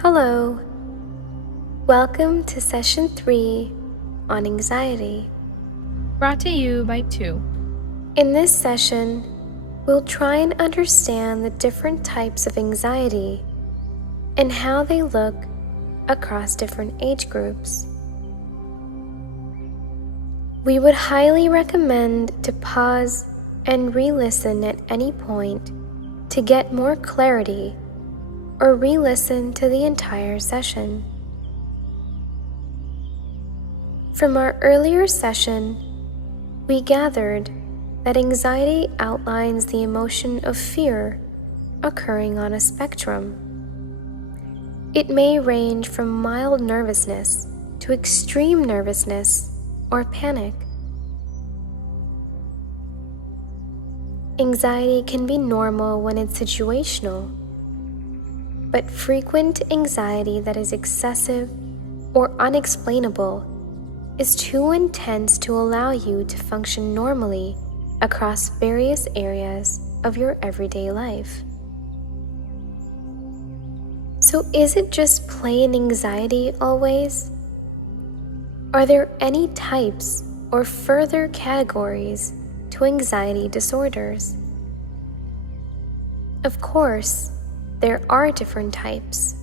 Hello, welcome to Session 3 on Anxiety. Brought to you by 2. In this session, we'll try and understand the different types of anxiety and how they look across different age groups. We would highly recommend to pause and re-listen at any point to get more clarity, or re-listen to the entire session. From our earlier session, we gathered that anxiety outlines the emotion of fear occurring on a spectrum. It may range from mild nervousness to extreme nervousness or panic. Anxiety can be normal when it's situational, but frequent anxiety that is excessive or unexplainable is too intense to allow you to function normally across various areas of your everyday life. So is it just plain anxiety always? Are there any types or further categories to anxiety disorders? Of course, there are different types.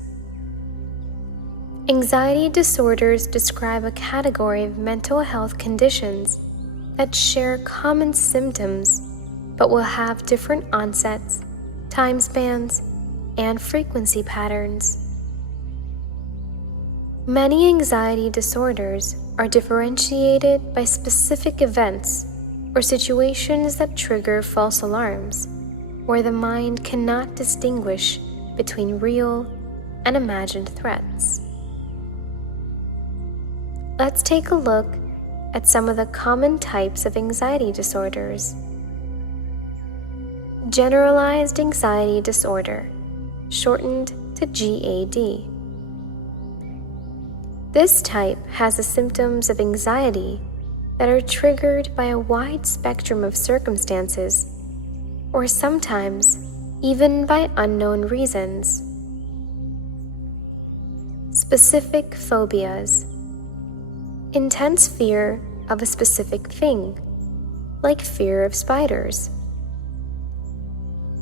Anxiety disorders describe a category of mental health conditions that share common symptoms but will have different onsets, time spans, and frequency patterns. Many anxiety disorders are differentiated by specific events or situations that trigger false alarms, where the mind cannot distinguish between real and imagined threats. Let's take a look at some of the common types of anxiety disorders. Generalized anxiety disorder, shortened to GAD. This type has the symptoms of anxiety that are triggered by a wide spectrum of circumstances, or sometimes even by unknown reasons. Specific phobias. Intense fear of a specific thing, like fear of spiders,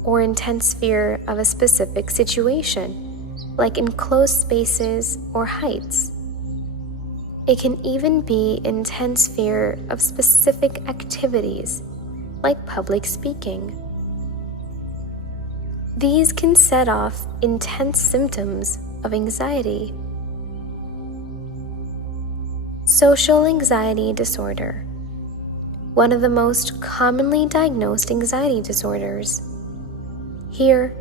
or intense fear of a specific situation, like enclosed spaces or heights. It can even be intense fear of specific activities, like public speaking. These can set off intense symptoms of anxiety. Social anxiety disorder, one of the most commonly diagnosed anxiety disorders. Here,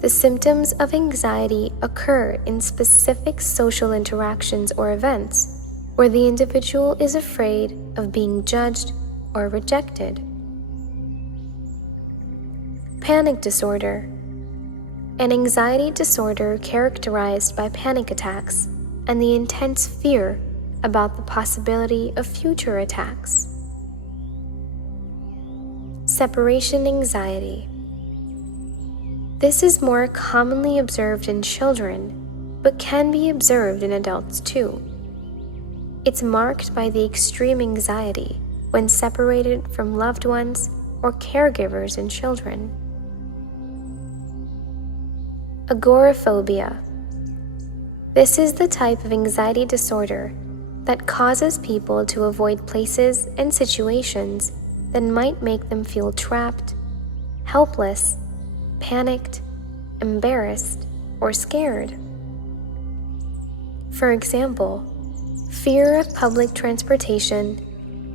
the symptoms of anxiety occur in specific social interactions or events where the individual is afraid of being judged or rejected. Panic disorder, an anxiety disorder characterized by panic attacks and the intense fear about the possibility of future attacks. Separation anxiety. This is more commonly observed in children, but can be observed in adults too. It's marked by the extreme anxiety when separated from loved ones or caregivers in children. Agoraphobia. This is the type of anxiety disorder that causes people to avoid places and situations that might make them feel trapped, helpless, panicked, embarrassed, or scared. For example, fear of public transportation,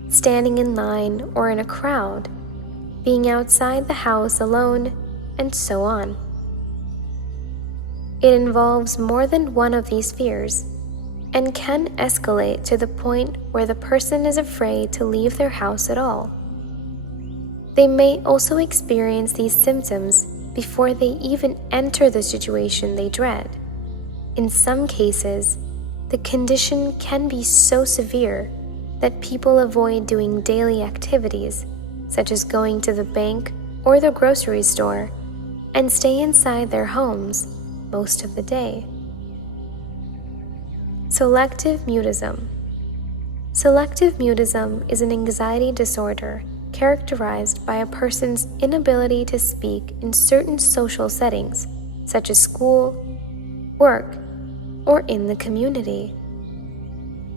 standing in line or in a crowd, being outside the house alone, and so on. It involves more than one of these fears and can escalate to the point where the person is afraid to leave their house at all. They may also experience these symptoms before they even enter the situation they dread. In some cases, the condition can be so severe that people avoid doing daily activities, such as going to the bank or the grocery store, and stay inside their homes most of the day. Selective mutism. Selective mutism is an anxiety disorder characterized by a person's inability to speak in certain social settings, such as school, work, or in the community.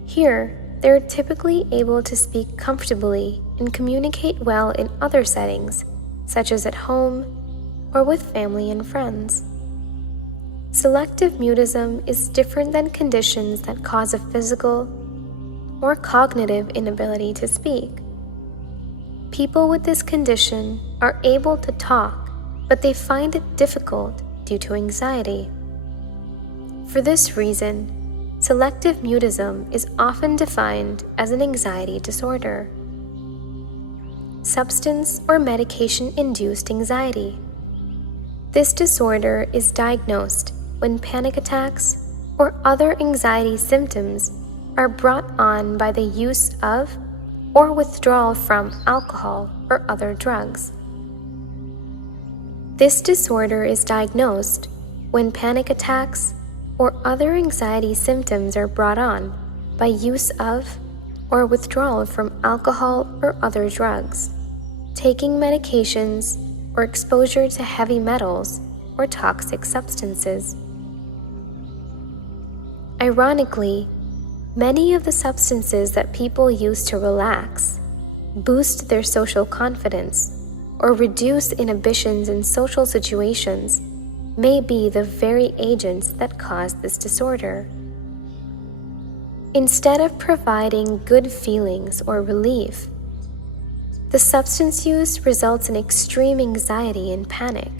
Here, they are typically able to speak comfortably and communicate well in other settings, such as at home or with family and friends. Selective mutism is different than conditions that cause a physical or cognitive inability to speak. People with this condition are able to talk, but they find it difficult due to anxiety. For this reason, selective mutism is often defined as an anxiety disorder. Substance or medication-induced anxiety. This disorder is diagnosed when panic attacks or other anxiety symptoms are brought on by the use of or withdrawal from alcohol or other drugs. This disorder is diagnosed when panic attacks or other anxiety symptoms are brought on by use of or withdrawal from alcohol or other drugs, taking medications, or exposure to heavy metals or toxic substances. Ironically, many of the substances that people use to relax, boost their social confidence, or reduce inhibitions in social situations may be the very agents that cause this disorder. Instead of providing good feelings or relief, the substance use results in extreme anxiety and panic.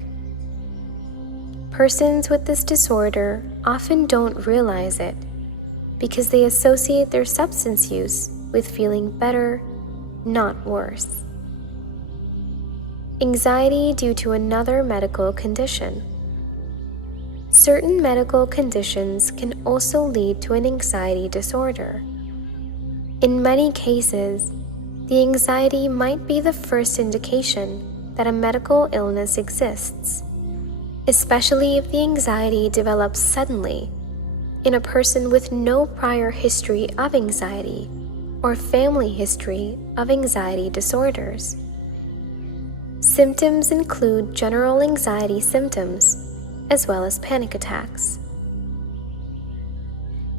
Persons with this disorder often don't realize it because they associate their substance use with feeling better, not worse. Anxiety due to another medical condition. Certain medical conditions can also lead to an anxiety disorder. In many cases, the anxiety might be the first indication that a medical illness exists, especially if the anxiety develops suddenly in a person with no prior history of anxiety or family history of anxiety disorders. Symptoms include general anxiety symptoms as well as panic attacks.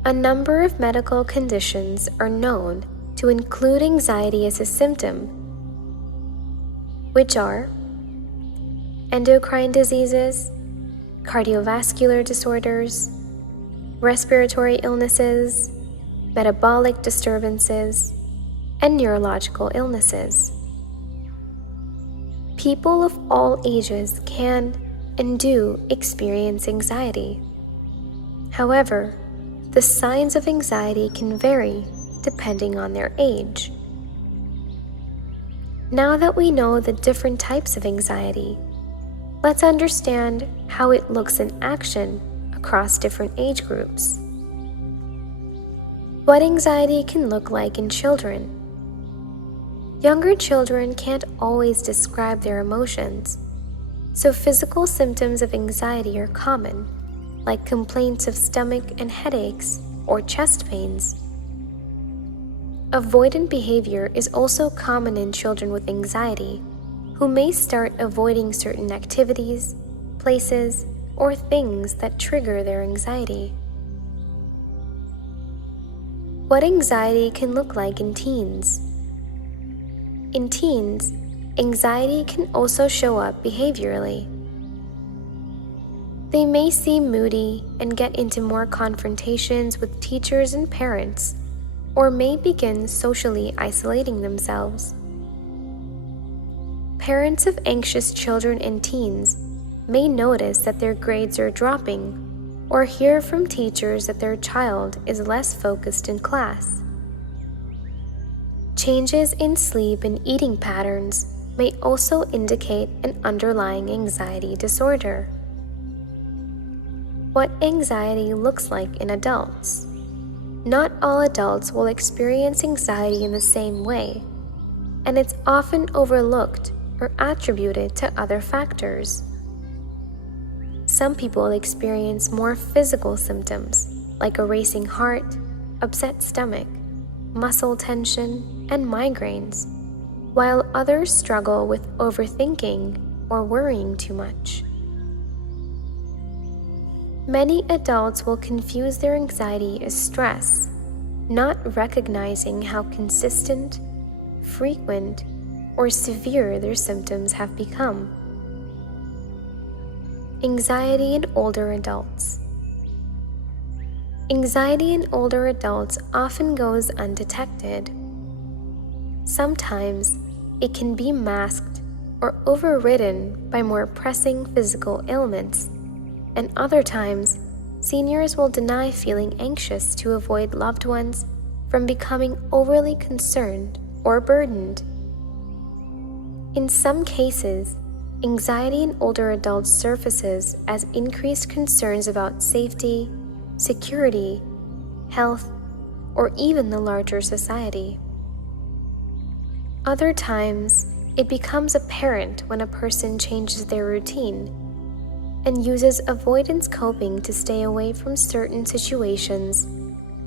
A number of medical conditions are known to include anxiety as a symptom, which are endocrine diseases, cardiovascular disorders, respiratory illnesses, metabolic disturbances, and neurological illnesses. People of all ages can and do experience anxiety. However, the signs of anxiety can vary depending on their age. Now that we know the different types of anxiety, let's understand how it looks in action across different age groups. What anxiety can look like in children. Younger children can't always describe their emotions, so physical symptoms of anxiety are common, like complaints of stomach and headaches or chest pains. Avoidant behavior is also common in children with anxiety, who may start avoiding certain activities, places, or things that trigger their anxiety. What anxiety can look like in teens. In teens, anxiety can also show up behaviorally. They may seem moody and get into more confrontations with teachers and parents, or may begin socially isolating themselves. Parents of anxious children and teens may notice that their grades are dropping, or hear from teachers that their child is less focused in class. Changes in sleep and eating patterns may also indicate an underlying anxiety disorder. What anxiety looks like in adults. Not all adults will experience anxiety in the same way, and it's often overlooked or attributed to other factors. Some people experience more physical symptoms, like a racing heart, upset stomach, muscle tension, and migraines, while others struggle with overthinking or worrying too much. Many adults will confuse their anxiety as stress, not recognizing how consistent, frequent, or severe their symptoms have become. Anxiety in older adults. Anxiety in older adults often goes undetected. Sometimes it can be masked or overridden by more pressing physical ailments, and other times, seniors will deny feeling anxious to avoid loved ones from becoming overly concerned or burdened. In some cases, anxiety in older adults surfaces as increased concerns about safety, security, health, or even the larger society. Other times, it becomes apparent when a person changes their routine and uses avoidance coping to stay away from certain situations,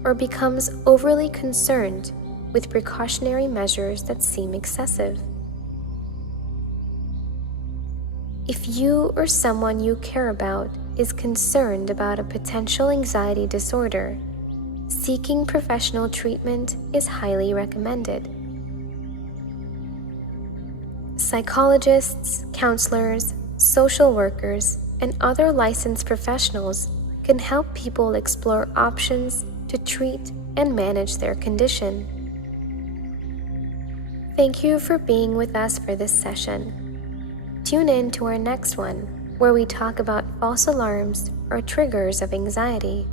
or becomes overly concerned with precautionary measures that seem excessive. If you or someone you care about is concerned about a potential anxiety disorder, seeking professional treatment is highly recommended. Psychologists, counselors, social workers, and other licensed professionals can help people explore options to treat and manage their condition. Thank you for being with us for this session. Tune in to our next one, where we talk about false alarms or triggers of anxiety.